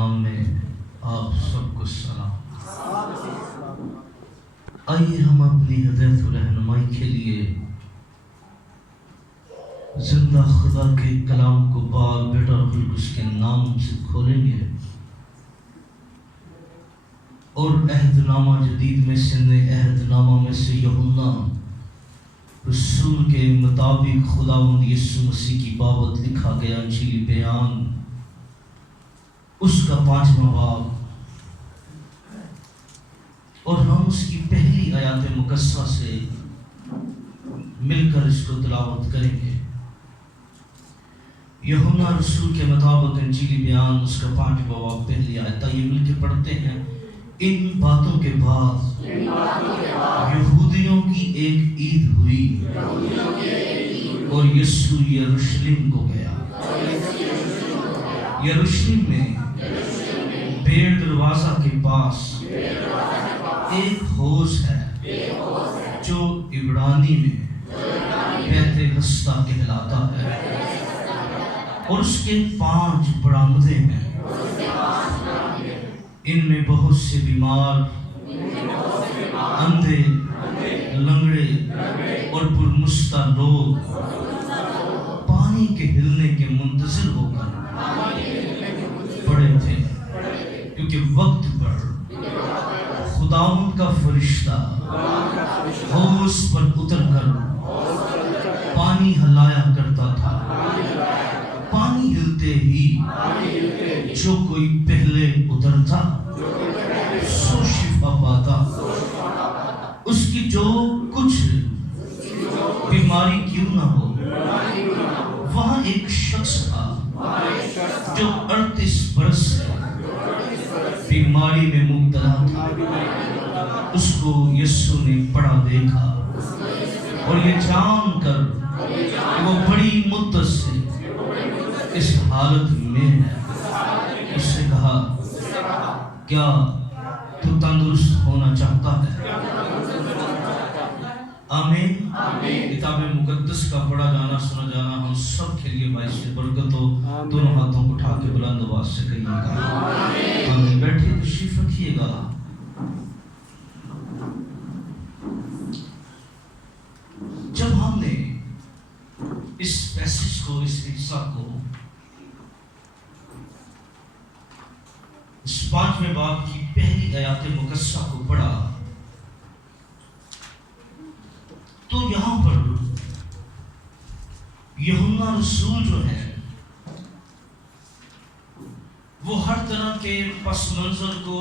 نام میں آپ سب کو سلام۔ آئیے ہم اپنی ہدایت و رہنمائی کے لیے زندہ خدا کے کلام کو باپ بیٹا روح القدس کے نام سے کھولیں گے اور عہد نامہ جدید میں سے نئے عہد نامہ میں سے یوحنا رسول کے مطابق خداوند یسوع مسیح کی بابت لکھا گیا انجیلی بیان، اس کا 5واں باب، اور ہم اس کی پہلی آیات مقدسہ سے مل کر اس کو تلاوت کریں گے۔ یوحنا رسول کے مطابق انجیلی بیان، اس کا 5واں باب، پہلی آیت، یہ مل کے پڑھتے ہیں۔ ان باتوں کے بعد یہودیوں کی ایک عید ہوئی اور یسوع یروشلم کو گیا۔ یروشلم میں بیر دروازہ کے پاس ایک حوض ہے جو عبرانی میں بیت حسدہ کہلاتا ہے، اور اس کے 5 برآمدے ہیں۔ ان میں بہت سے بیمار، اندھے، لنگڑے اور پرمستہ لوگ پانی کے ہلنے کے منتظر ہو کر پڑے تھے، کیونکہ وقت پر خداوند کا فرشتہ حوض پر اتر کر پانی ہلایا کرتا تھا۔ پانی ہلتے ہی جو کوئی پہلے اترتا سو شفا پاتا۔ اس کی جو کچھ بیماری کیوں نہ ہو، وہاں ایک شخص تھا جو 38 برس سے بیماری میں مبتلا تھا۔ اس کو یسوع نے پڑا دیکھا اور یہ جان کر کہ وہ بڑی مدت سے اس حالت میں ہے، اس سے کہا، کیا تو تندرست ہونا چاہتا ہے؟ آمین۔ کتاب مقدس کا پڑھا جانا سنا جانا ہم سب کے لیے باعث برکت ہو۔ دونوں ہاتھوں کو اٹھا کے بلند آواز سے کہیے گا آمین۔ بیٹھے تشریف رکھیے گا۔ جب ہم نے اس پیسج کو، اس حصہ کو، اس 5ویں باب کی پہلی آیات مقدسہ کو پڑھا، تو یہاں پر یوحنا رسول جو ہے وہ ہر طرح کے پس منظر کو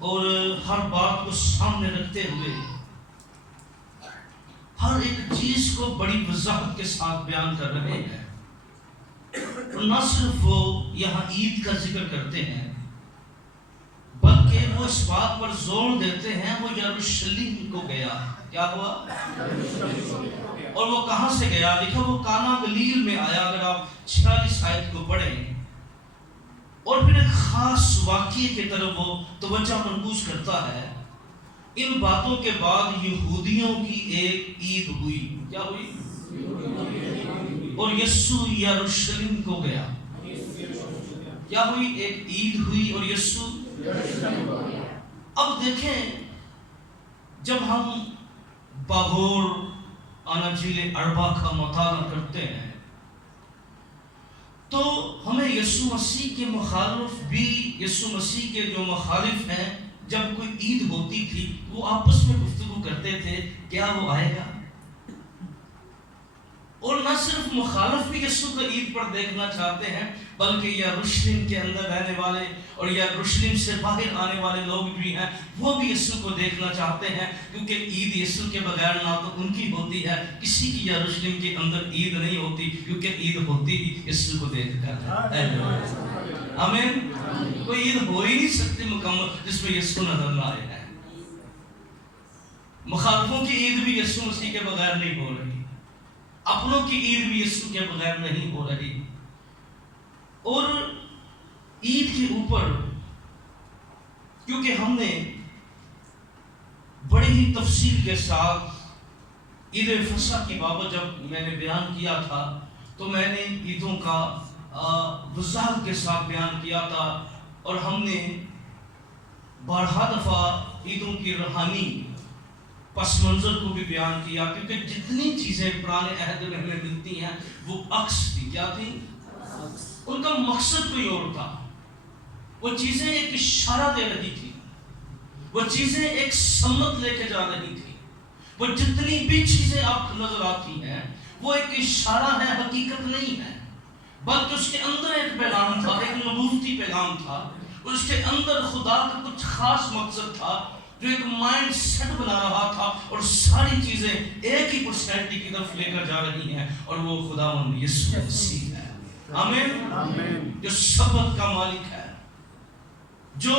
اور ہر بات کو سامنے رکھتے ہوئے ہر ایک چیز کو بڑی وضاحت کے ساتھ بیان کر رہے ہیں۔ اور نہ صرف وہ یہاں عید کا ذکر کرتے ہیں، بلکہ وہ اس بات پر زور دیتے ہیں وہ یروشلم کو گیا۔ کیا ہوا؟ اور وہ کہاں سے گیا؟ لکھا وہ کانا گلیل میں آیا۔ اگر آپ 46 آیت کو پڑھیں اور پھر ایک خاص واقعے کی طرف وہ توجہ مرکوز کرتا ہے۔ ان باتوں کے بعد یہودیوں کی ایک عید ہوئی۔ کیا ہوئی؟ اور یسوع یروشلم کو گیا۔ کیا ہوئی؟ ایک عید ہوئی اور یسوع یروشلم کو گیا۔ اب دیکھیں، جب ہم باغور اناجیل اربع کا مطالعہ کرتے ہیں تو ہمیں یسوع مسیح کے مخالف بھی، یسوع مسیح کے جو مخالف ہیں، جب کوئی عید ہوتی تھی وہ آپس میں گفتگو کرتے تھے، کیا وہ آئے گا؟ اور نہ صرف مخالف بھی یسوع کو عید پر دیکھنا چاہتے ہیں، بلکہ یروشلم کے اندر رہنے والے اور یروشلم سے باہر آنے والے لوگ بھی ہیں، وہ بھی یسوع کو دیکھنا چاہتے ہیں، کیونکہ عید یسوع کے بغیر نہ تو ان کی ہوتی ہے، کسی کی یروشلم کے اندر عید نہیں ہوتی، کیونکہ عید ہوتی ہی یسوع کو دیکھ کر ہے۔ آمین۔ کوئی عید ہو ہی نہیں سکتی مکمل جس میں یسوع نظر نہ آئے ہیں۔ مخالفوں کی عید بھی یسوع مسیح کے بغیر نہیں ہو رہی، اپنوں کی عید بھی یسوع کے بغیر نہیں ہو رہی۔ اور عید کے اوپر کیونکہ ہم نے بڑی ہی تفصیل کے ساتھ عید فصح کی بابت جب میں نے بیان کیا تھا، تو میں نے عیدوں کا وضاحت کے ساتھ بیان کیا تھا، اور ہم نے بارہا دفعہ عیدوں کی روحانی پس منظر کو بھی بیان کیا، کیونکہ جتنی چیزیں پرانے عہد میں ہمیں ملتی ہیں وہ عکس تھی. کیا تھی؟ ان کا مقصد کوئی اور تھا. وہ چیزیں ایک اشارہ دے رہی تھی، وہ چیزیں ایک سمت لے کے جا رہی تھی. وہ جتنی بھی چیزیں آپ کو نظر آتی ہیں وہ ایک اشارہ ہے، حقیقت نہیں ہے، بلکہ اس کے اندر ایک پیغام تھا، ایک نبوتی پیغام تھا. اس کے اندر خدا کا کچھ خاص مقصد تھا جو ایک مائنڈ سیٹ بنا رہا تھا، اور ساری چیزیں ایک ہی پرسنالٹی کی طرف لے کر جا رہی ہیں، اور وہ خداوند یسوع مسیح ہے. آمین. جو سبت کا مالک ہے، جو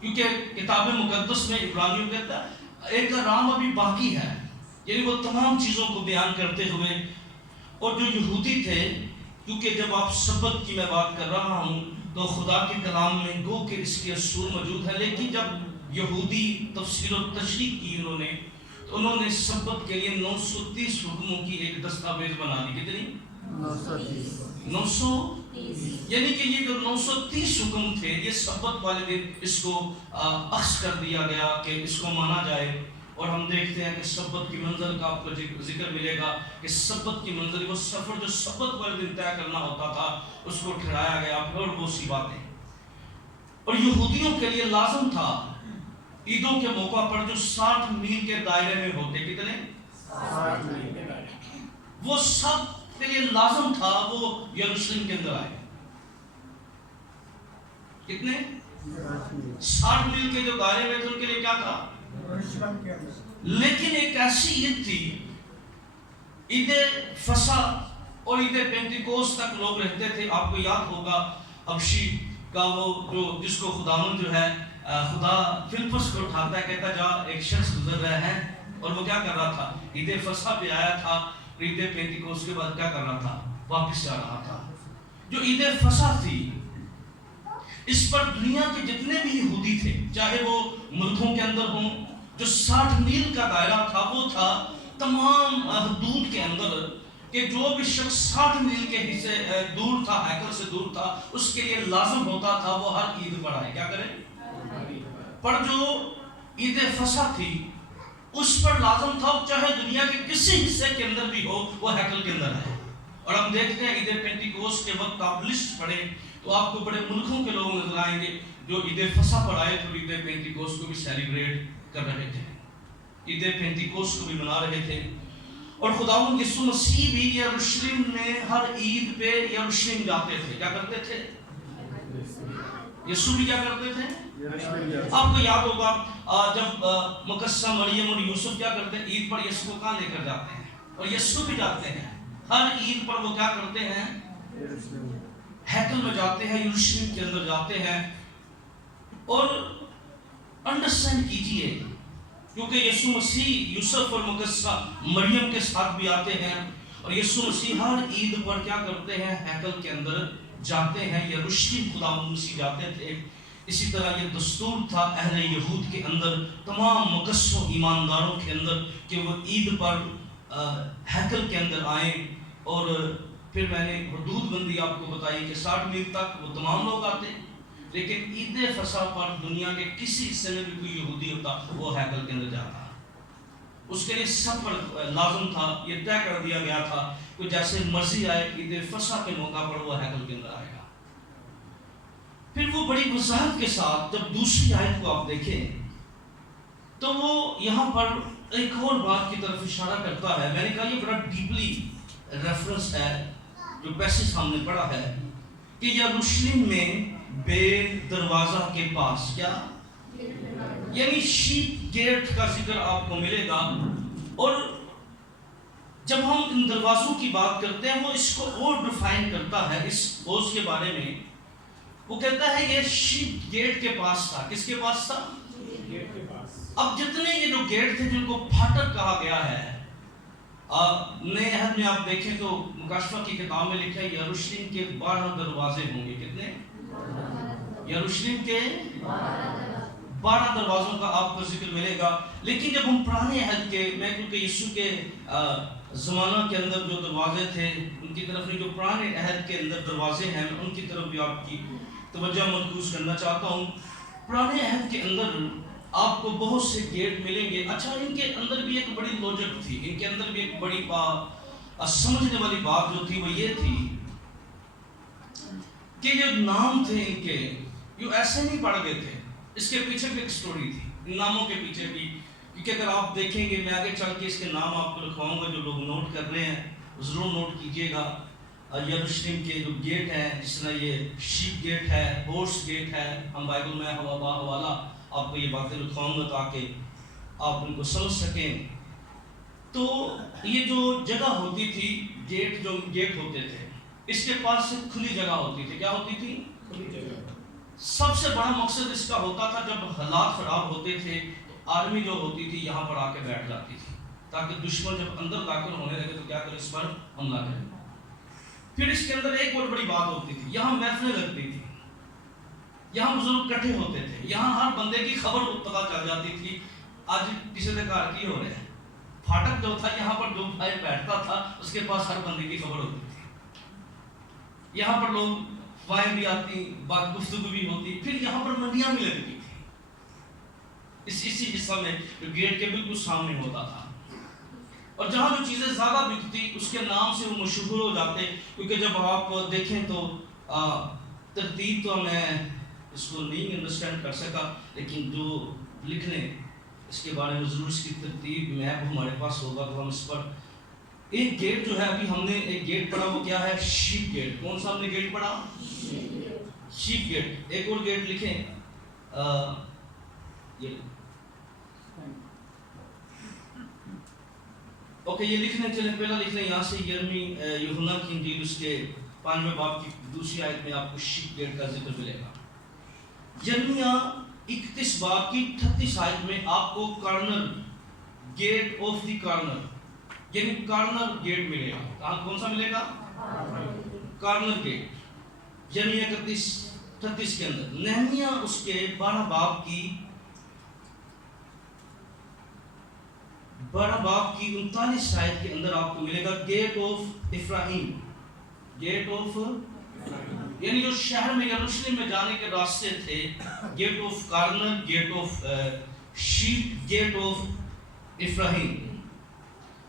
کیونکہ کتاب مقدس میں عبرانیوں کہتا ہے ایک رام ابھی باقی ہے، یعنی وہ تمام چیزوں کو بیان کرتے ہوئے. اور جو یہودی تھے، کیونکہ جب آپ سبت کی میں بات کر رہا ہوں تو خدا کے کلام میں گو کہ اس کے اصول موجود ہے، لیکن جب یہودی تفسیر و تشریح کی تو انہوں نے سبت کے لیے 930 حکموں کی ایک دستاویز بنا دی. کتنی؟ 930. یعنی کہ یہ جو 930 حکم تھے یہ سبت والے دن اس کو اخذ کر دیا گیا کہ اس کو مانا جائے. اور ہم دیکھتے ہیں کہ سبت کی منزل کا آپ کو ذکر ملے گا کہ سبت کی منزل، وہ سفر جو سبت والے دن طے کرنا ہوتا تھا اس کو ٹھہرایا گیا. پھر وہ سی باتیں، اور یہودیوں کے لیے لازم تھا عیدوں کے موقع پر جو 60 میل کے دائرے میں ہوتے. کتنے؟ 60 میل کے دائرے. وہ سب کے لیے لازم تھا وہ یروشلم کے اندر آئے. کتنے؟ 60 میل کے جو دائرے میں تھے ان کے لیے کیا تھا؟ لیکن ایک ایسی عید تھی، عید فصح اور عید پینتیکوس تک لوگ رہتے تھے. آپ کو یاد ہوگا حبشی کا وہ جو جس کو خداوند جو ہے خدا فلپس کو اٹھاتا ہے، کہتا جا ایک شخص گزر رہا ہے، اور وہ کیا کر رہا تھا؟ عید فصح پہ آیا تھا، عید پینتیکوس کے بعد کیا کر رہا تھا؟ واپس جا رہا تھا. جو عید فصح تھی اس پر دنیا کے جتنے بھی یہودی تھے، چاہے وہ ملکوں کے اندر ہوں، جو 60 میل کا دائرہ تھا وہ تھا تمام حدود کے اندر، کہ جو بھی شخص 60 میل کے حصے دور تھا، ہیکل سے دور تھا، اس کے لیے لازم ہوتا تھا وہ ہر عید پر آئے. کیا کرے؟ پر جو عید فصح تھی اس پر لازم تھا چاہے دنیا کے کسی حصے کے اندر بھی ہو وہ ہیکل کے اندر ہے. اور ہم دیکھتے ہیں عید پینتیکوس کے وقت آپ لسٹ پڑھیں تو آپ کو بڑے ملکوں کے لوگ نظر آئیں گے جو عید فصح پر آئے تو عید پینتیکوس کو بھی سیلیبریٹ کر رہے تھے، عید پینتیکوس کو بھی منا رہے تھے. اور خداوند یسوع مسیح بھی یروشلم میں ہر عید پہ یروشلم جاتے تھے. کیا کرتے تھے؟ یسوع بھی کیا کرتے تھے؟ آپ کو یاد ہوگا جب مقدسہ مریم اور یوسف کیا کرتے ہیں عید پر یسوع کو کہاں لے کر جاتے ہیں، اور یسوع بھی جاتے ہیں ہر عید پر. وہ کیا کرتے ہیں؟ ہیکل میں جاتے ہیں، یروشلم کے اندر جاتے ہیں. اور انڈرسٹینڈ کیجئے، کیونکہ یسوع مسیح یوسف اور مقدسہ مریم کے ساتھ بھی آتے ہیں، اور یسوع مسیح ہر عید پر کیا کرتے ہیں؟ ہیکل کے اندر جاتے ہیں. یروشلم خداوند مسیح جاتے تھے. اسی طرح یہ دستور تھا اہل یہود کے اندر، تمام مقدسوں ایمانداروں کے اندر، کہ وہ عید پر ہیکل کے اندر آئیں. اور پھر میں نے حدود بندی آپ کو بتائی کہ 60 میل تک وہ تمام لوگ آتے، لیکن عید فصح پر دنیا کے کسی حصے میں بھی کوئی یہودی ہوتا وہ ہیکل کے اندر جاتا. اس کے لیے سفر لازم تھا، یہ طے کر دیا گیا تھا کہ جیسے مرضی آئے عید فصح کے موقع پر وہ ہیکل کے اندر آئے گا. پھر وہ بڑی وضاحت کے ساتھ جب دوسری آیت کو آپ دیکھیں تو وہ یہاں پر ایک اور بات کی طرف اشارہ کرتا ہے. میں نے کہا یہ بڑا ڈیپلی ریفرنس ہے جو پیسج ہم نے پڑھا ہے کہ یروشلم میں بے دروازہ کے پاس کیا، یعنی شیپ گیٹ کا ذکر آپ کو ملے گا. اور جب ہم ان دروازوں کی بات کرتے ہیں وہ اس کو اور ڈیفائن کرتا ہے اس حوض کے بارے میں. وہ کہتا ہے یہ شیپ گیٹ کے پاس تھا. کس کے پاس تھا؟ گیٹ کے پاس. اب جتنے یہ جو گیٹ تھے جن کو پھاٹک کہا گیا ہے، نئے عہد میں آپ دیکھیں تو مکاشفہ کی کتاب میں لکھا ہے یروشلم کے 12 دروازے ہوں گے. کتنے؟ یروشلم کے 12 دروازوں کا آپ کو ذکر ملے گا. لیکن جب ہم پرانے عہد کے، میں کیونکہ یسوع کے زمانہ کے اندر جو دروازے تھے ان کی طرف نہیں، جو پرانے عہد کے اندر دروازے ہیں میں ان کی طرف بھی آپ کی توجہ مرکوز کرنا چاہتا ہوں۔ پرانے عہد کے اندر آپ کو بہت سے گیٹ ملیں گے۔ اچھا، ان کے اندر بھی ایک بڑی لوجک تھی، ان کے اندر بھی ایک بڑی سمجھنے والی بات جو تھی وہ یہ تھی کہ جو نام تھے ان کے یہ ایسے نہیں پڑ گئے تھے، اس کے پیچھے بھی ایک سٹوری تھی، ان ناموں کے پیچھے بھی، کیونکہ اگر آپ دیکھیں گے، میں آگے چل کے اس کے نام آپ کو لکھواؤں گا، جو لوگ نوٹ کر رہے ہیں ضرور نوٹ کیجئے گا۔ یروشلم کے جو گیٹ ہیں، جس طرح یہ شیپ گیٹ ہے، ہورس گیٹ ہے، ہم بائبل میں حوالہ آپ کو یہ باتیں لکھواؤں گا تاکہ آپ ان کو سمجھ سکیں۔ تو یہ جو جگہ ہوتی تھی، گیٹ جو گیٹ ہوتے تھے، اس کے پاس سے کھلی جگہ ہوتی تھی۔ کیا ہوتی تھی؟ کھلی جگہ۔ سب سے بڑا مقصد اس کا ہوتا تھا جب حالات خراب ہوتے تھے تو آرمی جو ہوتی تھی یہاں پر آ کے بیٹھ جاتی تھی تاکہ دشمن جب اندر داخل ہونے لگے تو کیا کرے، اس پر حملہ کرے۔ پھر اس کے اندر ایک اور بڑی بات ہوتی تھی، یہاں محفلیں لگتی تھی، یہاں بزرگ اکٹھے ہوتے تھے، یہاں ہر بندے کی خبر پتہ چل جاتی تھی۔ آج کسی نے کہا کی ہو رہے ہیں، پھاٹک جو تھا یہاں پر جو بھائی بیٹھتا تھا اس کے پاس ہر بندے کی خبر ہوتی تھی۔ یہاں پر لوگ وائن بھی آتی، بات گفتگو بھی ہوتی، پھر یہاں پر منڈیاں بھی لگتی تھی اسی حصہ میں جو گیٹ کے بالکل سامنے ہوتا تھا، اور جہاں جو چیزیں زیادہ بکتی اس کے نام سے وہ مشہور ہو جاتے۔ کیونکہ جب آپ دیکھیں تو ترتیب تو میں اس کو نہیں انڈرسٹینڈ کر سکا، لیکن جو لکھنے اس کے بارے میں ضرور اس کی ترتیب میپ ہمارے پاس ہوگا تو ہم اس پر ایک گیٹ جو ہے، ابھی ہم نے ایک گیٹ پڑھا، وہ کیا ہے؟ Sheep gate. کون سا ہم نے گیٹ پڑھا؟ Sheep gate. ایک اور گیٹ لکھیں، یہ اوکے، یہ لکھنے چلیں، پہلا لکھ لیں یہاں سے، یوحنا کی انجیل اس کے 5ویں باب کی دوسری آیت میں آپ کو شیپ گیٹ کا ذکر ملے گا۔ یرمیہ 31 باب کی 38 آیت میں آپ کو corner gate of the corner یعنی کارنر گیٹ ملے گا۔ کہاں کون سا ملے گا؟ کارنر گیٹ، یرمیہ 31-38 کے اندر۔ نہمیہ اس کے 12 باب کی 39 آیت کے اندر آپ کو ملے گا گیٹ آف افراہیم، گیٹ آف یعنی جو شہر میں یروشلم میں جانے کے راستے تھے، gate of corner, gate of sheep, gate of Ephraim.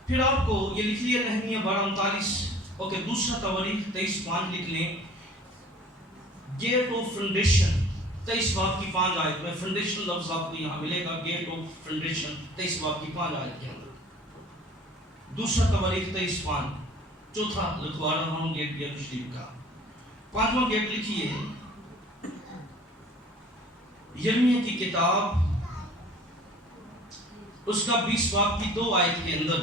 پھر آپ کو یہ لکھ لیا نہمیہ 12:39، اوکے، دوسرا تواریخ 23:5 لکھ لیں، گیٹ آف فنڈیشن، 23 باب کی 5 آیت میں فنڈیشن لفظ آپ کو یہاں ملے گا، گیٹ آف فنڈیشن 23 باب کی 5 آیت کے اندر۔ دوسرا تواریخ 23:5، چوتھا لکھوا رہا ہوں گیٹ یروشلم کا۔ 5واں گیٹ لکھیے یرمیہ کی کتاب اس کا 20 باب کی 2 آیت کے اندر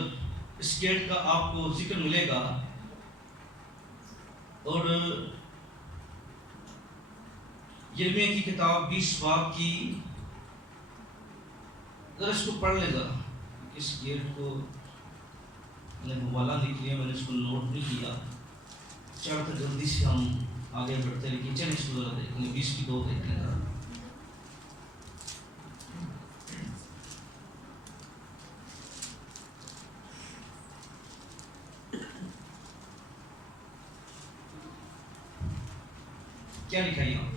اس گیٹ کا آپ کو ذکر ملے گا، اور یرمیہ کی کتاب 20 باب کی، ذرا اس کو پڑھ لے گا، اس گیٹ کو میں نے حوالہ لکھ لیا، میں نے اس کو نوٹ نہیں کیا، چڑھ کر جلدی سے ہم آگے بڑھتے، لیکن چلیں اس کو ذرا دیکھ لیں، 20 کی 2 دیکھ لیں ذرا۔ کیا لکھا ہے یہاں پہ؟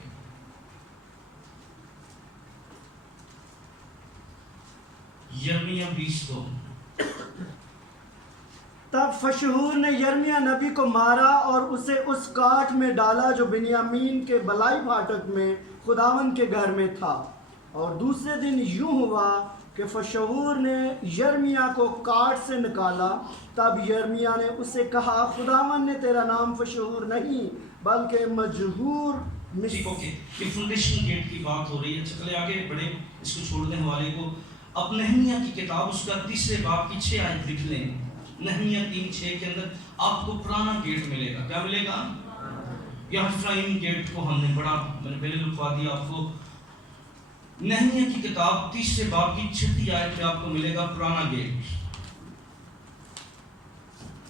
یرمیہ 20:2۔ تب فشہور نے یرمیہ نبی کو مارا اور اسے اس کاٹ میں ڈالا جو بنیامین کے بلائی پھاٹک میں خداوند کے گھر میں تھا۔ اور دوسرے دن یوں ہوا کہ فشہور نے یرمیہ کو کاٹ سے نکالا۔ تب یرمیہ نے اسے کہا، خداوند نے تیرا نام فشہور نہیں بلکہ مجہور ٹھیک، اوکے، یہ فنڈیشن گیٹ کی بات ہو رہی ہے۔ چلے آگے بڑھیں، اس کو چھوڑ دیں حوالے کو۔ اب نہمیہ کی کتاب اس کا 3 باب کی 6 آیت لکھ لیں، نہمیہ 3:6 کے اندر آپ کو پرانا گیٹ ملے گا۔ کیا ملے گا؟ یہاں افراہیم گیٹ کو ہم نے پڑھا، میں نے پہلے لکھوا دیا آپ کو۔ نہمیہ کی کتاب 3 باب کی 6 آیت میں آپ کو ملے گا پرانا گیٹ۔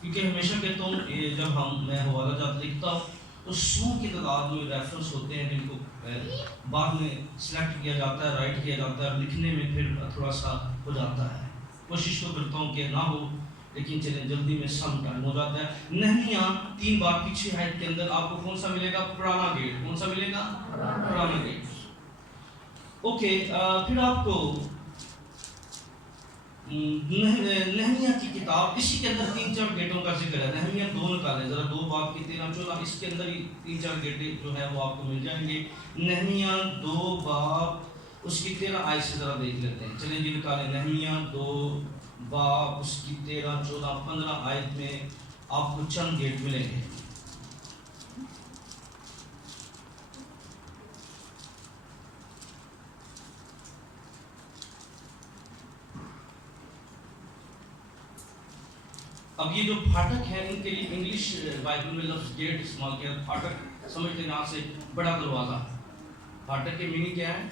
کیونکہ ہمیشہ کہتا ہوں جب میں حوالہ جات لکھتا ہوں تو 100 کی تعداد میں ریفرنس ہوتے ہیں جن کو بعد میں سلیکٹ کیا جاتا ہے، رائٹ کیا جاتا ہے، اور لکھنے میں پھر تھوڑا سا ہو جاتا ہے۔ کوشش تو کرتا ہوں کہ نہ ہو، لیکن چلیں جلدی میں سم ٹائم ہو جاتا ہے۔ نہمیاں 3 باب کی 6 آیت کے اندر آپ کو کون سا ملے گا؟ پرانا گیٹ۔ کون سا ملے گا؟ پرانا گیٹ۔ اوکے، پھر آپ کو نہمیاں کی کتاب، اسی کے اندر 3-4 گیٹوں کا ذکر ہے۔ نہمیاں 2 نکالیں ذرا، 2 باب کی 13-14، اس کے اندر ہی 3-4 گیٹیں جو ہے وہ آپ کو مل جائیں گے۔ نہمیاں 2 باب اس کی 13 آیت سے ذرا دیکھ لیتے ہیں۔ چلیں جی نکالیں، نہمیاں 2 باب اس کی 13, 14, 15 آیت میں آپ کو چند گیٹ ملیں گے۔ اب یہ جو پھاٹک ہے ان کے لیے انگلش بائبل میں لفظ گیٹ استعمال کیا ہے۔ پھاٹک سمجھتے ہیں یہاں سے بڑا دروازہ۔ پھاٹک کے میننگ کیا ہے؟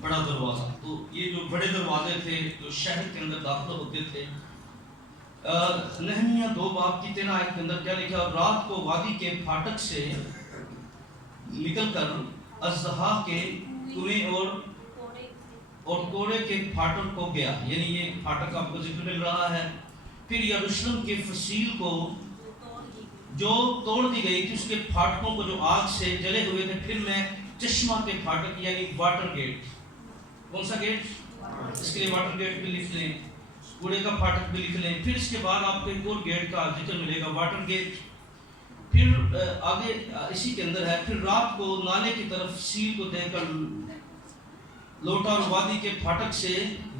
بڑا دروازہ۔ تو یہ جو بڑے دروازے تھے جو شہر کے اندر داخل ہوتے تھے، نہمیاں 2 باب کی 13 آیت کے اندر کیا لکھا؟ اور رات کو وادی کے پھاٹک سے نکل کر اژدہا کے کنویں اور کوڑے کے پھاٹک کو گیا، یعنی یہ پھاٹک آپ کو ذکر مل رہا ہے۔ پھر یروشلم کے فصیل کو جو توڑ دی گئی تھی، اس کے پھاٹکوں کو جو آگ سے جلے ہوئے تھے، پھر میں چشمہ کے پھاٹک یعنی واٹر گیٹ۔ کون سا گیٹ؟ اس کے لیے واٹر گیٹ بھی لکھ لیں، کوڑے کا پھاٹک بھی لکھ لیں۔ پھر اس کے بعد آپ کو ایک اور گیٹ کا ذکر ملے گا، واٹر گیٹ۔ پھر آگے اسی کے اندر ہے، پھر رات کو نالے کی طرف سیل کو دے کر لوٹا اور وادی کے پھاٹک سے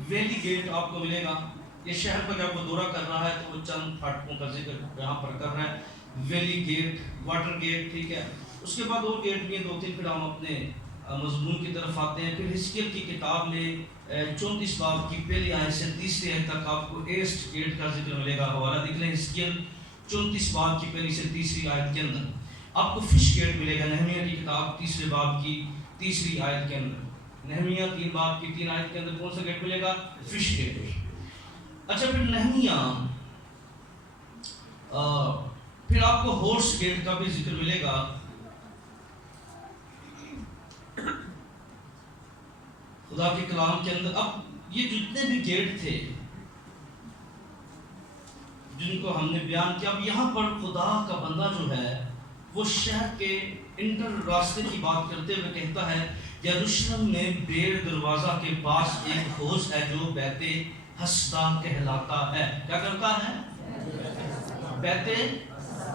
ویلی گیٹ آپ کو ملے گا۔ یہ شہر کا جب وہ دورہ کر رہا ہے تو وہ چند پھاٹکوں کا ذکر یہاں پر کر رہا ہے، ویلی گیٹ، واٹر گیٹ، ٹھیک ہے۔ اس کے بعد اور گیٹ بھی ہیں 2-3، پھر ہم اپنے مضمون کی طرف آتے ہیں۔ پھر حزقیل کی کتاب میں 34 باب کی 1 آیت سے 3 آیت تک آپ کو ایسٹ گیٹ کا ذکر ملے گا۔ حوالہ دیکھ لیں، حزقیل 34 باب کی 1 سے 3 آیت کے اندر آپ کو فش گیٹ ملے گا۔ نہمیاں کی کتاب 3 باب کی 3 آیت کے اندر، نہمیاں 3 باب کی 3 آیت کے اندر کون سا گیٹ ملے گا؟ Fish get. اچھا، پھر نہمیاں پھر آپ کو ہورس گیٹ کا بھی ذکر ملے گا۔ خدا کے کلام کے اندر اب یہ جتنے بھی گیٹ تھے جن کو ہم نے بیان کیا، اب یہاں پر خدا کا بندہ جو ہے وہ شہر کے انٹر راستے کی بات کرتے ہوئے کہتا ہے، یروشلم میں بیر دروازہ کے پاس ایک حوض ہے جو بیت حسدا کہلاتا ہے۔ کیا کرتا ہے؟ بیت۔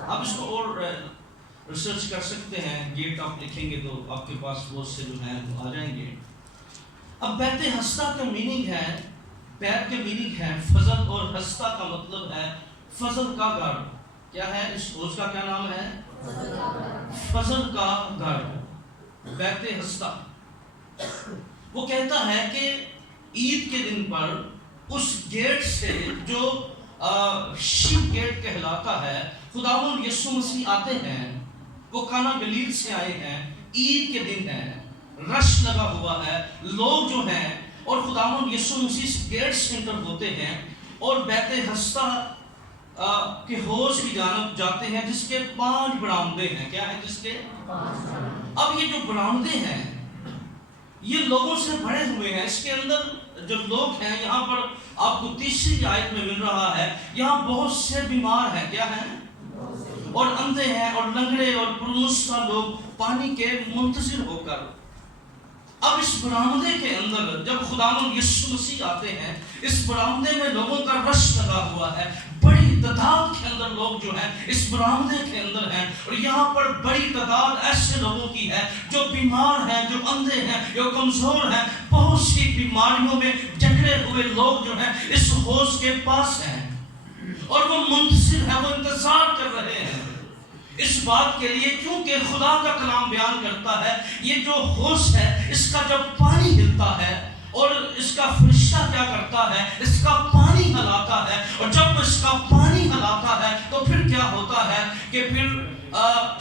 اب اس کو اور ریسرچ کر سکتے ہیں، گیٹ آپ لکھیں گے تو آپ کے پاس بہت سے جو ہیں وہ آ جائیں گے۔ اب بیت حسدا کا میننگ ہے، بیت کے میننگ ہے فضل، اور حسدا کا مطلب ہے فضل کا گھر۔ کیا ہے اس حوض کا؟ کیا نام ہے؟ فضل کا گھر، بیت حسدا۔ وہ کہتا ہے کہ عید کے دن پر اس گیٹ سے جو شیپ گیٹ کہلاتا ہے، خداوند یسوع مسیح آتے ہیں، وہ کانا گلیل سے آئے ہیں، عید کے دن ہے، رش لگا ہوا ہے، لوگ جو ہیں، اور خداوند یسوع مسیح اس گیٹ سے انٹر ہوتے ہیں اور بیت حسدا کے حوض کی جانب جاتے ہیں، جس کے 5 برآمدے ہیں۔ کیا ہے جس کے؟ اب یہ جو برآمدے ہیں یہ لوگوں سے بھرے ہوئے ہیں۔ اس کے اندر جو لوگ ہیں، یہاں پر آپ کو 3 آیت میں مل رہا ہے، یہاں بہت سے بیمار ہیں۔ کیا ہیں؟ اور اندھے ہیں اور لنگڑے اور پرمسا لوگ پانی کے منتظر ہو کر۔ اب اس برآمدے کے اندر جب خداوند یسوع مسیح آتے ہیں، اس برآمدے میں لوگوں کا رش لگا ہوا ہے، بڑی تعداد کے اندر لوگ جو ہیں اس برآمدے کے اندر ہیں، اور یہاں پر بڑی تعداد ایسے لوگوں کی ہے جو بیمار ہیں، جو اندھے ہیں، جو کمزور ہیں، بہت سی بیماریوں میں جکڑے ہوئے لوگ جو ہیں اس حوض کے پاس ہیں، اور وہ منتظر ہیں، وہ انتظار کر رہے ہیں اس بات کے لیے، کیونکہ خدا کا کلام بیان کرتا ہے یہ جو حوض ہے اس کا جب پانی ہلتا ہے اور اس کا فرشتہ کیا کرتا ہے، اس کا پانی ہلاتا ہے، اور جب اس کا پانی ہلاتا ہے تو پھر کیا ہوتا ہے کہ پھر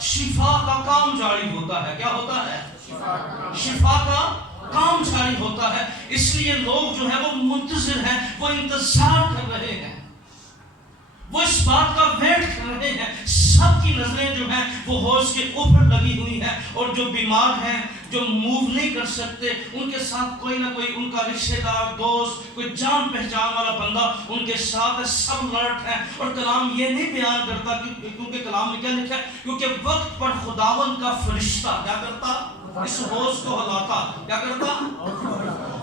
شفا کا کام جاری ہوتا ہے۔ کیا ہوتا ہے؟ شفا کا کام جاری ہوتا ہے۔ اس لیے لوگ جو ہیں وہ منتظر ہیں، وہ انتظار کر رہے ہیں، وہ اس بات کا ویٹ کر رہے ہیں۔ سب کی نظریں جو ہیں وہ حوض کے اوپر لگی ہوئی ہیں، اور جو بیمار ہیں، جو موو نہیں کر سکتے، ان کے ساتھ کوئی نہ کوئی ان کا رشتہ دار، دوست، کوئی جان پہچان والا بندہ ان کے ساتھ ہے، سب الرٹ ہیں۔ اور کلام یہ نہیں بیان کرتا کیونکہ کلام میں کیا لکھا ہے، کیونکہ وقت پر خداوند کا فرشتہ کیا کرتا، اس ہوش کو ہلاتا، کیا کرتا۔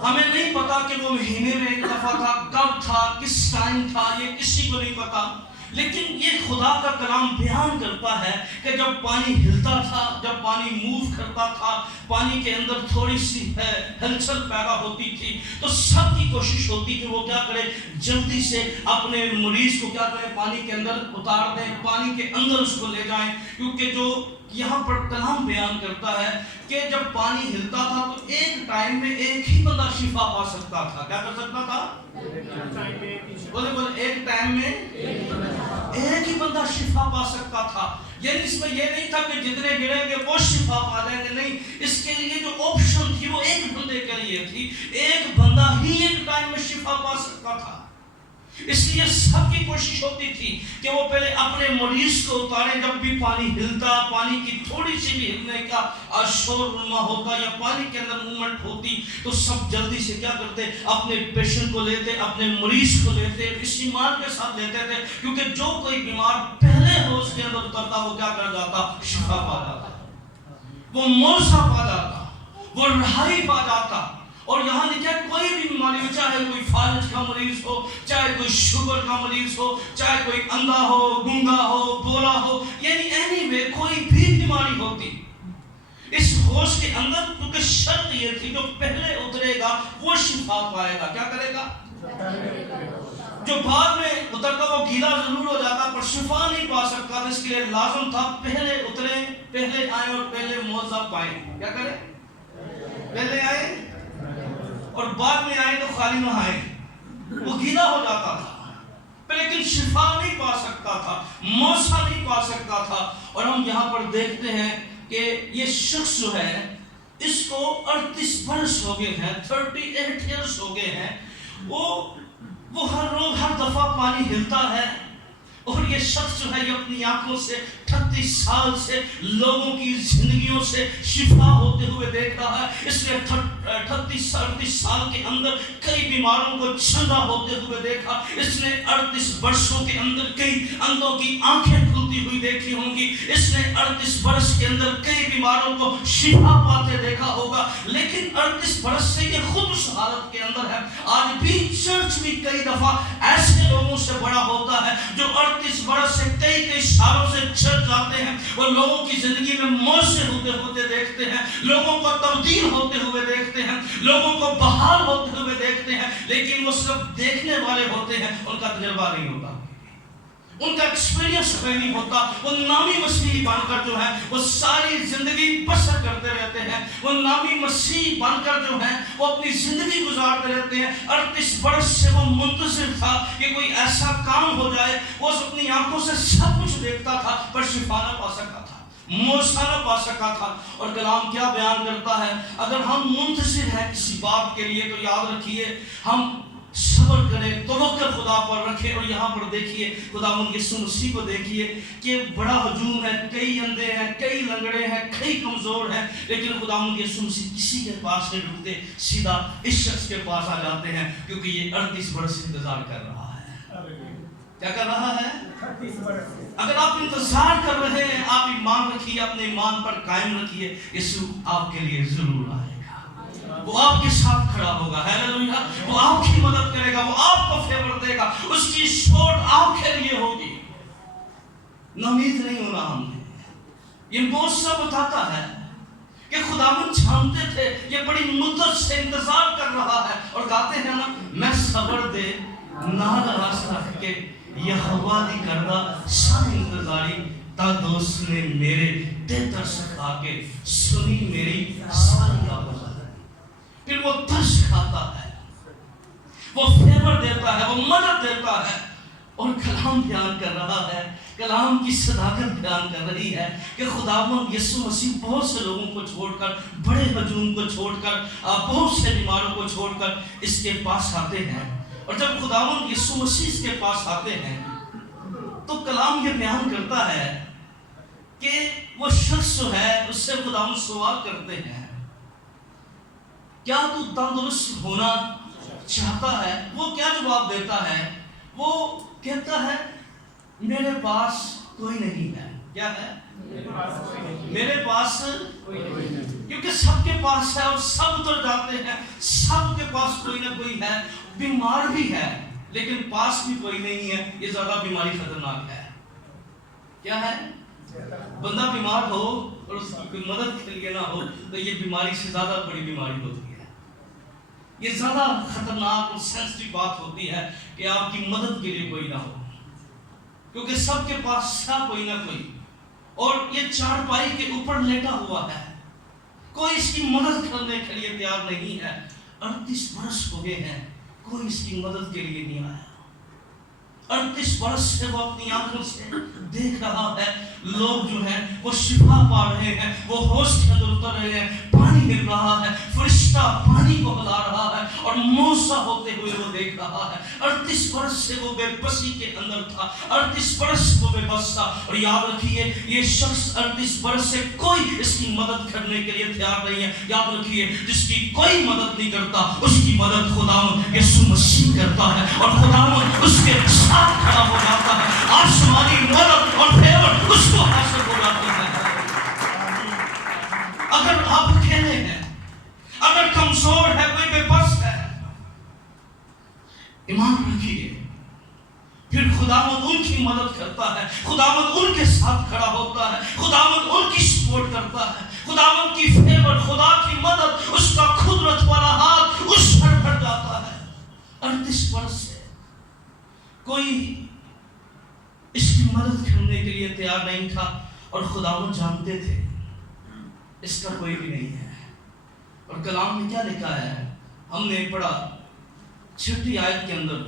ہمیں نہیں پتا کہ وہ مہینے میں ایک دفعہ تھا، کب تھا، کس ٹائم تھا، یہ کسی کو نہیں پتا، لیکن یہ خدا کا کلام بیان کرتا ہے کہ جب پانی ہلتا تھا، جب پانی موو کرتا تھا، پانی کے اندر تھوڑی سی ہلچل پیدا ہوتی تھی، تو سب کی کوشش ہوتی کہ وہ کیا کرے، جلدی سے اپنے مریض کو کیا کرے، پانی کے اندر اتار دیں، پانی کے اندر اس کو لے جائیں، کیونکہ جو یہاں پر کلام بیان کرتا ہے کہ جب پانی ہلتا تھا تو ایک ٹائم میں ایک ہی بندہ شفا پا سکتا تھا۔ کیا کر سکتا تھا؟ بولے ایک ٹائم میں ایک ہی بندہ شفا پا سکتا تھا۔ یعنی اس میں یہ نہیں تھا کہ جتنے گریں گے وہ شفا پا لیں گے، نہیں، اس کے لیے جو آپشن تھی وہ ایک بندے کے لیے تھی، ایک بندہ ہی ایک ٹائم میں شفا پا سکتا تھا۔ اس لیے سب کی کوشش ہوتی تھی کہ وہ پہلے اپنے مریض کو اتاریں، جب بھی پانی ہلتا، پانی کی تھوڑی سی بھی ہلنے کا شور رما ہوتا یا پانی کے اندر موومنٹ ہوتی، تو سب جلدی سے کیا کرتے، اپنے پیشنٹ کو لیتے، اپنے مریض کو لیتے، اس ایمان کے ساتھ لیتے تھے، کیونکہ جو کوئی بیمار پہلے ہوش کے اندر اترتا وہ کیا کر جاتا، شفا پا جاتا، وہ موسا پا جاتا، وہ رہائی پا جاتا۔ اور یہاں لکھا ہے کوئی بھی بیماری ہو، چاہے کوئی فالج کا مریض ہو، چاہے کوئی شوگر کا مریض ہو، چاہے کوئی اندھا ہو، گونگا ہو، بولا ہو، یعنی اینی وے کوئی بھی بیماری ہوتی، اس ہوش کے اندر، کیونکہ شرط یہ تھی جو پہلے اترے گا وہ شفا پائے گا۔ کیا کرے گا؟ جو بعد میں اترتا وہ گیلا ضرور ہو جاتا پر شفا نہیں پا سکتا، اس کے لیے لازم تھا پہلے اترے، پہلے آئے اور پہلے معاوضہ پائیں۔ کیا کرے؟ پہلے آئے اور بعد میں آئے تو خالی نہ آئے، وہ گیلا ہو جاتا تھا، لیکن شفا نہیں پا سکتا تھا، موسا نہیں پا سکتا تھا۔ اور ہم یہاں پر دیکھتے ہیں کہ یہ شخص جو ہے اس کو 38 برس ہو گئے ہیں، 38 ایئرس ہو گئے ہیں، وہ ہر روز ہر دفعہ پانی ہلتا ہے، اور یہ شخص جو ہے یہ اپنی آنکھوں سے 38 سال سے لوگوں کی زندگیوں سے شفا ہوتے ہوئے دیکھ رہا ہے۔ اس نے 38 سال کے اندر کئی بیماروں کو چنگا ہوتے ہوئے دیکھا، اس نے 38 برسوں کے اندر کئی اندھوں کی آنکھیں کھلتی ہوئی دیکھی ہوں گی، اس نے 38 برس کے اندر کئی بیماروں کو شفا پاتے دیکھا ہوگا، لیکن 38 برس سے یہ خود اس حالت کے اندر ہے۔ آج بھی چرچ بھی کئی دفعہ ایسے لوگوں سے بڑا ہوتا ہے جو 38 برس سے کئی سالوں سے چرچ آتے ہیں، وہ لوگوں کی زندگی میں موثر ہوتے دیکھتے ہیں، لوگوں کو تبدیل ہوتے ہوئے دیکھتے ہیں، لوگوں کو بحال ہوتے ہوئے دیکھتے ہیں، لیکن وہ صرف دیکھنے والے ہوتے ہیں، ان کا تجربہ نہیں ہوتا، ان کا ایکسپیرینس نہیں ہوتا۔ وہ نامی مسیحی بن کر جو ہے وہ ساری زندگی بسر کرتے رہتے ہیں، وہ نامی مسیحی بن کر جو ہے وہ اپنی زندگی گزارتے رہتے ہیں۔ 38 برس سے وہ منتظر تھا کہ کوئی ایسا کام ہو جائے، وہ اپنی آنکھوں سے سب کچھ دیکھتا تھا پر شفا نہ پا سکتا تھا، موسا نہ پا سکا تھا۔ اور کلام کیا بیان کرتا ہے، اگر ہم منتظر ہیں کسی بات کے لیے تو یاد رکھیے ہم صبر کریں، توکل خدا پر رکھیں۔ اور یہاں پر دیکھیے خداوند یسوع مسیح کو دیکھیے کہ بڑا ہجوم ہے، کئی اندھے ہیں، کئی لنگڑے ہیں، کئی کمزور ہیں، لیکن خداوند یسوع مسیح کسی کے پاس نہیں رکتے، سیدھا اس شخص کے پاس آ جاتے ہیں، کیونکہ یہ 38 برس انتظار کر رہا ہے۔ کیا کر رہا ہے؟ اگر آپ انتظار کر رہے ہیں، آپ ایمان رکھیے، اپنے ایمان پر قائم رکھیے، یسوع آپ کے لیے ضرور آئے گا، وہ آپ کے ساتھ کھڑا ہوگا، ہیلیلویا، وہ آپ کی مدد کرے گا، وہ آپ کو فیور دے گا، اس کی سپورٹ آپ کے لیے ہوگی۔ نامید نہیں ہونا ہم نے۔ یہ موسیٰ بتاتا ہے کہ خداوند جانتے تھے یہ بڑی مدت سے انتظار کر رہا ہے، اور کہتے ہیں نا میں صبر دے نال راست رکھ کے یہوہ دی کردہ سن انتظاری، تا دوست نے میرے دل ترس کھا کے سنی میری ساری آواز۔ پھر وہ ترس کھاتا ہے، وہ فیور دیتا ہے، وہ مدد دیتا ہے، اور کلام بیان کر رہا ہے، کلام کی صداقت بیان کر رہی ہے کہ خداوند یسوع مسیح بہت سے لوگوں کو چھوڑ کر، بڑے ہجوم کو چھوڑ کر، بہت سے بیماروں کو چھوڑ کر اس کے پاس آتے ہیں۔ اور جب خداوند یسوع مسیح اس کے پاس آتے ہیں تو کلام یہ بیان کرتا ہے کہ وہ شخص جو ہے اس سے خداوند سوال کرتے ہیں کیا تو تندرست ہونا چاہتا ہے؟ وہ کیا جواب دیتا ہے؟ وہ کہتا ہے میرے پاس کوئی نہیں ہے. کیا ہے؟ میرے پاس کوئی نہیں. کیونکہ سب کے پاس ہے اور سب اتر جاتے ہیں. سب کے پاس کوئی نہ کوئی ہے. بیمار بھی ہے لیکن پاس بھی کوئی نہیں ہے. یہ زیادہ بیماری خطرناک ہے. کیا ہے؟ بندہ بیمار ہو اور اس کی کوئی مدد کے لیے نہ ہو تو یہ بیماری سے زیادہ بڑی بیماری ہوتی ہے. یہ زیادہ خطرناک اور سینسٹیو بات ہوتی ہے کہ آپ کی مدد کے لیے کوئی نہ ہو. کیونکہ سب کے پاس تھا کوئی نہ کوئی. اور یہ چارپائی کے اوپر لیٹا ہوا ہے. کوئی اس کی مدد کرنے کے لیے تیار نہیں ہے. 38 برس ہو گئے ہیں, کوئی اس کی مدد کے لیے نہیں آیا. 38 برس سے وہ اپنی آنکھوں سے دیکھ رہا ہے لوگ جو ہیں وہ شفا پا رہے ہیں, وہ ہوش کے اندر اتر رہے ہیں, پانی مل رہا ہے, فرشتہ پانی کو ہلا رہا ہے اور موسیٰ ہوتے ہوئے وہ دیکھ رہا ہے. 38 برس سے وہ بے بسی کے اندر تھا. 38 برس وہ بے بس تھا. اور یاد رکھیے یہ شخص 38 برس سے کوئی اس کی مدد کرنے کے لیے تیار نہیں ہے. یاد رکھیے جس کی کوئی مدد نہیں کرتا اس کی مدد خداوند یسوع مسیح کرتا ہے اور خداوند اس کے ساتھ کھڑا ہو جاتا ہے. آسمانی مدد اور فیور اس کو حاصل ہو جاتا ہے. اگر آپ اکیلے ہیں, اگر کمزور ہے, کوئی بے بس ہے, ایمان رکھیے پھر خداوند ان کی مدد کرتا ہے. خداوند ان کے ساتھ کھڑا ہوتا ہے. خداوند ان کی سپورٹ کرتا ہے. خداوند کی فیور, خدا کی مدد, اس کا قدرت والا ہاتھ اس پر بڑھ جاتا ہے. 38 برس سے کوئی اس کی مدد کرنے کے لیے تیار نہیں تھا اور خداوند جانتے تھے اس کا کوئی بھی نہیں ہے. اور کلام میں کیا لکھا ہے ہم نے پڑھا 6 آیت کے اندر,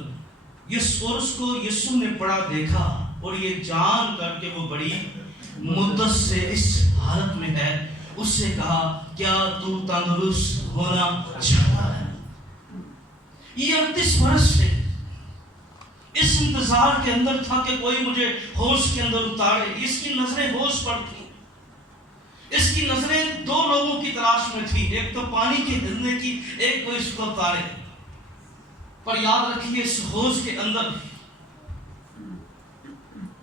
اس عورت کو یسوع نے پڑھا دیکھا اور یہ جان کر کے وہ بڑی مدت سے اس حالت میں ہے, اس سے کہا کیا تو تندرست ہونا چاہتا ہے؟ یہ 38 برس سے اس انتظار کے اندر تھا کہ کوئی مجھے ہوش کے اندر اتارے. اس کی نظریں ہوش پر تھیں. اس کی نظریں 2 لوگوں کی تلاش میں تھی, ایک تو پانی کے ہلنے کی, ایک کو اس کو اتارے. پر یاد رکھیے اس ہوش کے اندر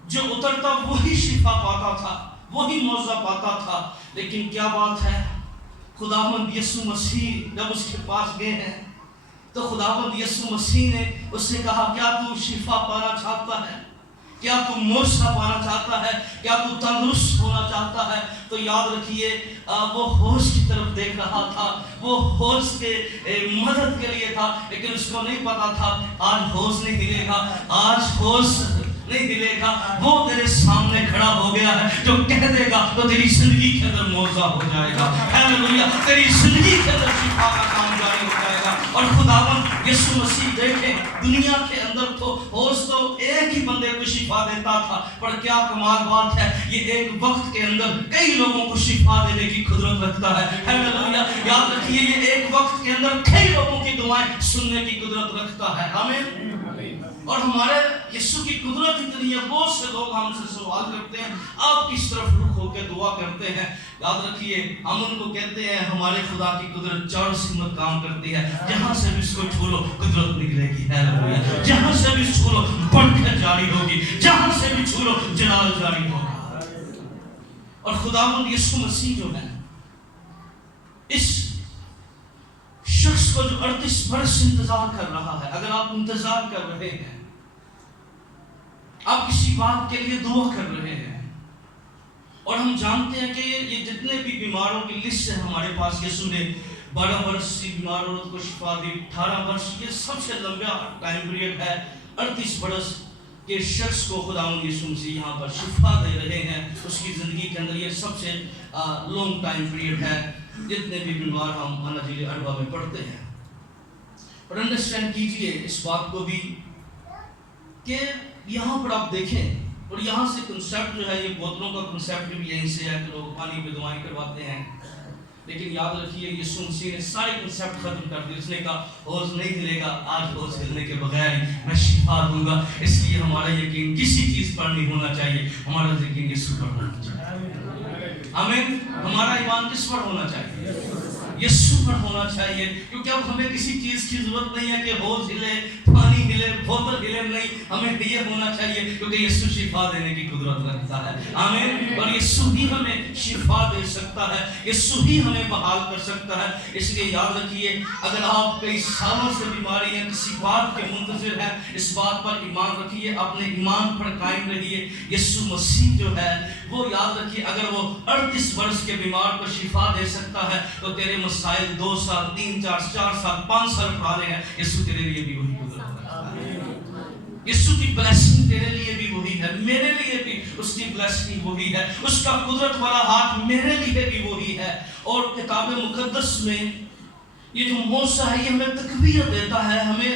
جو اترتا وہی شفا پاتا تھا, وہی معجزہ پاتا تھا. لیکن کیا بات ہے, خداوند یسوع مسیح جب اس کے پاس گئے ہیں تو خداوند یسوع مسیح نے اس سے کہا کیا تو شفا پانا چاہتا ہے؟ کیا تو معجزہ پانا چاہتا ہے؟ کیا تو تندرست ہونا چاہتا ہے؟ تو یاد رکھیے وہ ہوش کی طرف دیکھ رہا تھا, وہ ہوش کے مدد کے لیے تھا, لیکن اس کو نہیں پتا تھا آج ہوش نہیں ملے گا, آج ہوش نہیں ملے گا. وہ تیرے سامنے کھڑا ہو گیا ہے جو کہہ دے گا تو تیری زندگی کے اندر معجزہ ہو جائے گا. ہاللویا, تیری زندگی کے اندر شفا کا کام جاری ہو جائے گا. اور خداوند یسوع مسیح دیکھیں دنیا کے اندر تو ہوش تو ایک ہی بندے کو شفا دیتا تھا, پر کیا کمال بات ہے یہ ایک وقت کے اندر کئی لوگوں کو شفا دینے کی قدرت رکھتا ہے. ہاللویا, یاد رکھیے یہ ایک وقت کے اندر کئی لوگوں کی دعائیں سننے کی قدرت رکھتا ہے. آمین. اور ہمارے یسوع کی قدرت اتنی ہے, بہت سے لوگ ہم سے سوال کرتے ہیں, آپ کس طرف رخ ہو کے دعا کرتے ہیں. یاد رکھیے ہم ان کو کہتے ہیں ہمارے خدا کی قدرت 4 سمت کام کرتی ہے. جہاں سے بھی اس کو چھو لو قدرت نکلے گی. ہاللویا, جہاں سے بھی چھو لو برکت جاری ہوگی, جہاں سے بھی چھو لو جلال جاری ہوگا. اور خداوند یسوع مسیح جو ہے اس شخص کو جو 38 برس انتظار کر رہا ہے, اگر آپ انتظار کر رہے ہیں, آپ کسی بات کے لیے دعا کر رہے ہیں, اور ہم جانتے ہیں کہ یہ جتنے بھی بیماروں کی لسٹ ہے ہمارے پاس, یسوع نے 12 برس کی بیمار عورت کو شفا دی, 18 برس, یہ سب سے لمبا ٹائم پیریڈ ہے. 38 برس کے شخص کو خداوند یسوع مسیح یہاں پر شفا دے رہے ہیں. اس کی زندگی کے اندر یہ سب سے لانگ ٹائم پیریڈ ہے جتنے بھی بیمار ہم اناجیل اربع میں پڑھتے ہیں. اور انڈرسٹینڈ کیجئے اس بات کو بھی کہ یہاں پر آپ دیکھیں, اور یہاں سے کنسیپٹ جو ہے یہ بوتلوں کا کنسیپٹ بھی یہیں سے ہے کہ لوگ پانی پہ دعائیں کرواتے ہیں. لیکن یاد رکھیے یسوع مسیح نے سارے کنسیپٹ ختم کر دیے. اس نے کہا ہوش نہیں ملے گا, آج ہوش ملنے کے بغیر میں شفا دوں گا. اس لیے ہمارا یقین کسی چیز پر نہیں ہونا چاہیے, ہمارا یقین یسوع پر ہونا چاہیے. آمین. ہمارا ایمان کس پر ہونا چاہیے؟ یسوع پر ہونا چاہیے. کیونکہ اب ہمیں کسی چیز کی ضرورت نہیں ہے کہ حوض ہلے، پانی ہلے، بوتل ہلے. نہیں، ہمیں یہ ہونا چاہیے کیونکہ یسوع شفا دینے کی قدرت رکھتا ہے. آمین. اور یسوع ہی ہمیں شفا دے سکتا ہے، یسوع ہی ہمیں بحال کر سکتا ہے. اس لیے یاد رکھیے، اگر آپ کئی سالوں سے بیماری ہیں، کسی بات کے منتظر ہیں، اس بات پر ایمان رکھیے، اپنے ایمان پر قائم رہیے. یسوع مسیح جو ہے وہ یاد رکھیے، اگر وہ 38 برس کے بیمار کو شفا دے سکتا ہے تو تیرے مسائل 2 سال 3 4 سال 5 سال پرانے ہیں، یسوع تیرے لیے بھی وہی قدرت رکھتا ہے. یسوع کی بلیسنگ تیرے لیے بھی وہی ہے، میرے لیے بھی اس کی بلیسنگ وہی ہے، اس کا قدرت والا ہاتھ میرے لیے بھی وہی ہے. اور کتاب مقدس میں یہ جو موسیٰ ہے یہ ہمیں تقویت دیتا ہے، ہمیں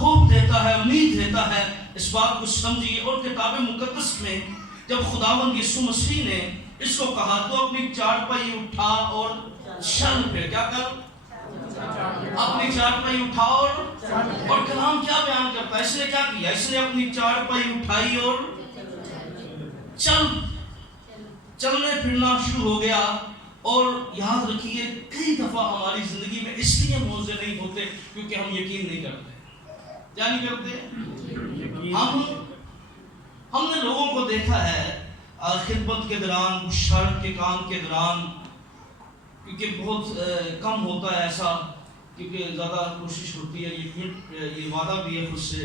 ہوپ دیتا ہے، امید دیتا ہے. اس بات کو سمجھیے. اور کتاب مقدس میں جب خداوند یسوع مسیح نے اس کو کہا تو اپنی چارپائی اٹھا اور چل پہ. کیا کر؟ اپنی چارپائی اٹھا اور کلام کیا بیان کرتا ہے؟ اس نے کیا کیا؟ اس نے اپنی چارپائی اٹھائی اور چلنے پھرنا شروع ہو گیا. اور یاد رکھیے، کئی دفعہ ہماری زندگی میں اس لیے موضوع نہیں ہوتے کیونکہ ہم یقین نہیں کرتے. کیا نہیں کرتے؟ ہم نے لوگوں کو دیکھا ہے خدمت کے دوران، بشارت کے کام کے دوران، کیونکہ بہت کم ہوتا ہے ایسا، کیونکہ زیادہ کوشش ہوتی ہے، یہ وعدہ بھی ہے خود سے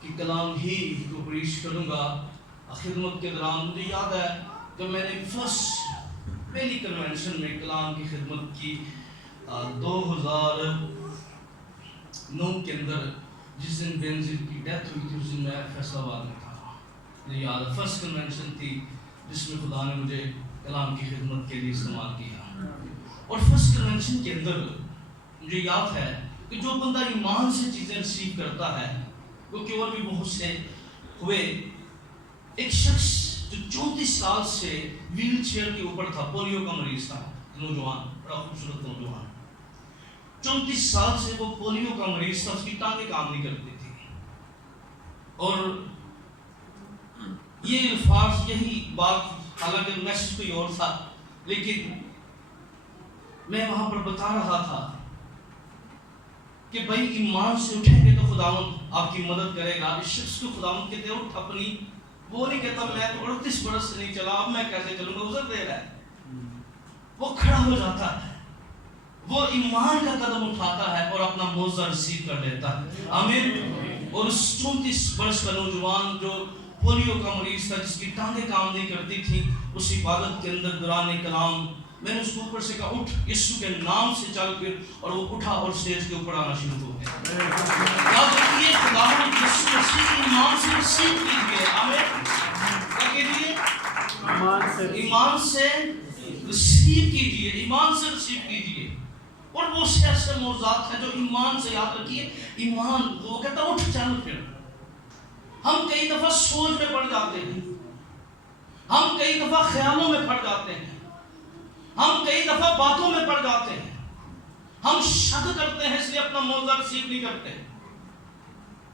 کہ کلام ہی کو پریش کروں گا. خدمت کے دوران مجھے یاد ہے جب میں نے پہلی کنونشن میں کلام کی خدمت کی 2009 کے اندر، جس دن بینظیر کی ڈیتھ ہوئی تھی اس دن میں فیصلہ آباد میں تھا. مجھے یاد ہے فرسٹ کنونشن تھی جس میں خدا نے مجھے کلام کی خدمت کے لیے استعمال کیا. اور فرسٹ کنونشن کے اندر مجھے یاد ہے کہ جو بندہ ایمان سے چیزیں ریسیو کرتا ہے، کیونکہ اور بھی بہت سے ہوئے. ایک شخص جو 34 سال سے ویل چیئر کے اوپر تھا، پولیو کا مریض تھا، نوجوان، بڑا خوبصورت نوجوان، 34 سال سے وہ پولیو کا مریض تھا. اس کی ٹانگیں کام نہیں کرتی تھی. اور یہ الفاظ، یہی بات، حالانکہ میسج کوئی اور تھا، لیکن میں وہاں پر بتا رہا تھا کہ بھائی ایمان سے اٹھیں گے تو خداوند آپ کی مدد کرے گا. اس شخص کو خداوند کہتے ہیں اٹھ اپنی. وہ نہیں کہتا میں تو 38 برس سے نہیں چلا، اب میں کیسے چلوں گا، عذر دے رہا ہے. وہ کھڑا ہو جاتا ہے، وہ ایمان کا قدم اٹھاتا ہے اور اپنا معجزہ ریسیو کر لیتا ہے. آمین. اور اس 34 برس کا نوجوان جو پولیو کا مریض تھا، جس کی ٹانگیں کام نہیں کرتی تھی، اس عبادت کے اندر دوران کلام میں نے اس کو اوپر سے کہا اٹھ، یسوع کے نام سے چل پھر. اور وہ اٹھا اور اسٹیج کے اوپر آنا شروع ہو گیا. یاد رکھیے، خداوند یسوع مسیح کی ایمان سے ریسیو کیجیے. آمین. کیا کیجیے؟ ایمان سے ریسیو کیجیے، ایمان سے ریسیو کیجیے. اور وہ ایسے موضوعات ہیں جو ایمان سے، یاد رکھیے، ایمان وہ کہتا ہے اٹھ چل پھر. ہم کئی دفعہ سوچ میں پڑ جاتے ہیں، ہم کئی دفعہ خیالوں میں پڑ جاتے ہیں، ہم کئی دفعہ باتوں میں پڑ جاتے ہیں، ہم شک کرتے ہیں، اس لیے اپنا موضوع ریسیو نہیں کرتے.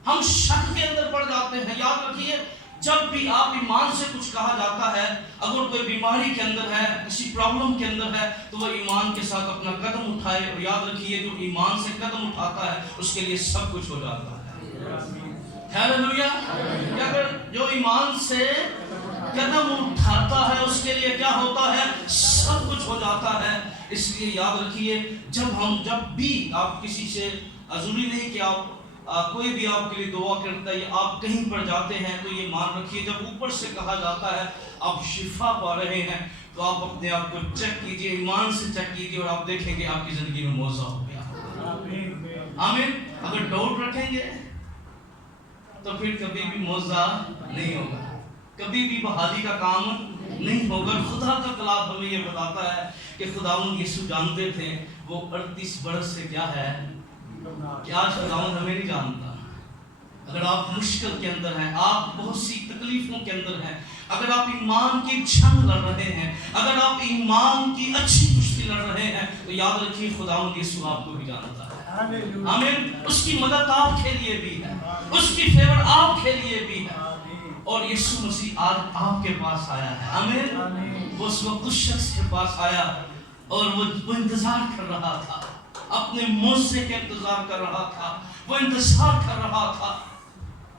ہم شک کے اندر پڑ جاتے ہیں. یاد رکھیے، جب بھی آپ ایمان سے کچھ کہا جاتا ہے، اگر کوئی بیماری کے اندر ہے، کسی پرابلم کے اندر ہے، تو وہ ایمان کے ساتھ اپنا قدم اٹھائے. اور یاد رکھیے، جو ایمان سے قدم اٹھاتا ہے اس کے لیے سب کچھ ہو جاتا ہے. ہاللویا. اگر جو ایمان سے قدم اٹھاتا ہے اس کے لیے کیا ہوتا ہے؟ سب کچھ ہو جاتا ہے. اس لیے یاد رکھیے، جب بھی آپ کسی سے، ضروری نہیں کہ آپ کوئی بھی آپ کے لیے دعا کرتا ہے، آپ کہیں پر جاتے ہیں تو یہ مان رکھیے، جب اوپر سے کہا جاتا ہے آپ شفا پا رہے ہیں تو آپ اپنے آپ کو چیک کیجئے، ایمان سے چیک کیجئے، اور آپ دیکھیں گے آپ کی زندگی میں معجزہ ہو گیا. آمین. اگر ڈاؤٹ رکھیں گے تو پھر کبھی بھی معجزہ نہیں ہوگا، کبھی بھی بحالی کا کام نہیں ہوگا. خدا کا کلام ہمیں یہ بتاتا ہے کہ خداوند یسوع جانتے تھے وہ 38 برس سے کیا ہے کہ آج خداوند ہمیں نہیں جانتا. اگر آپ مشکل کے اندر ہیں، آپ بہت سی تکلیفوں کے اندر ہیں، اگر آپ ایمان کی جنگ لڑ رہے ہیں، اگر آپ ایمان کی اچھی کشتی لڑ رہے ہیں، تو یاد رکھیے خداوند یسوع آپ کو بھی جانتا ہے. آمین. اس کی مدد آپ کے لیے بھی ہے، اس کی فیور آپ کے لیے بھی ہے. اور یسوع مسیح آج آپ کے پاس آیا ہے. آمین. وہ اس وقت اس شخص کے پاس آیا اور وہ انتظار کر رہا تھا، اپنے موزے کے انتظار کر رہا تھا، وہ انتظار کر رہا تھا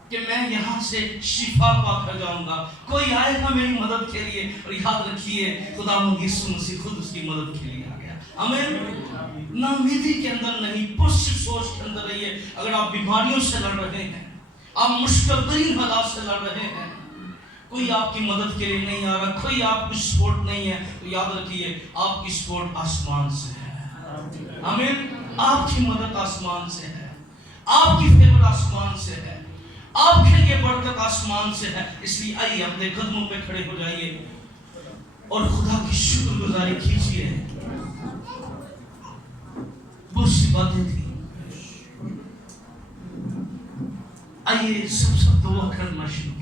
کہ میں یہاں سے شفا پا کر جاؤں گا، کوئی آئے گا میری مدد کے لیے۔ اور یاد رکھیے خداوند یسوع مسیح خود اس کی مدد کے لیے آ گیا۔ آمین۔ ناامیدی کے اندر نہیں، پوزیٹو سوچ کے اندر رہیے۔ اگر آپ بیماریوں سے لڑ رہے ہیں، آپ مشکل ترین حالات سے لڑ رہے ہیں، کوئی آپ کی مدد کے لیے نہیں آ رہا، کوئی آپ کی سپورٹ نہیں ہے، تو یاد رکھیے آپ کی سپورٹ آسمان سے ہے۔ آمین۔ آپ کی مدد آسمان سے ہے، آپ کی فیور آسمان سے ہے، آپ کے لیے برکت آسمان سے ہے۔ اس لیے آئیے اپنے قدموں پہ کھڑے ہو جائیے اور خدا کی شکر گزاری کیجیے۔ بہت سی باتیں تھیں، آئیے سب دعا کرنا شروع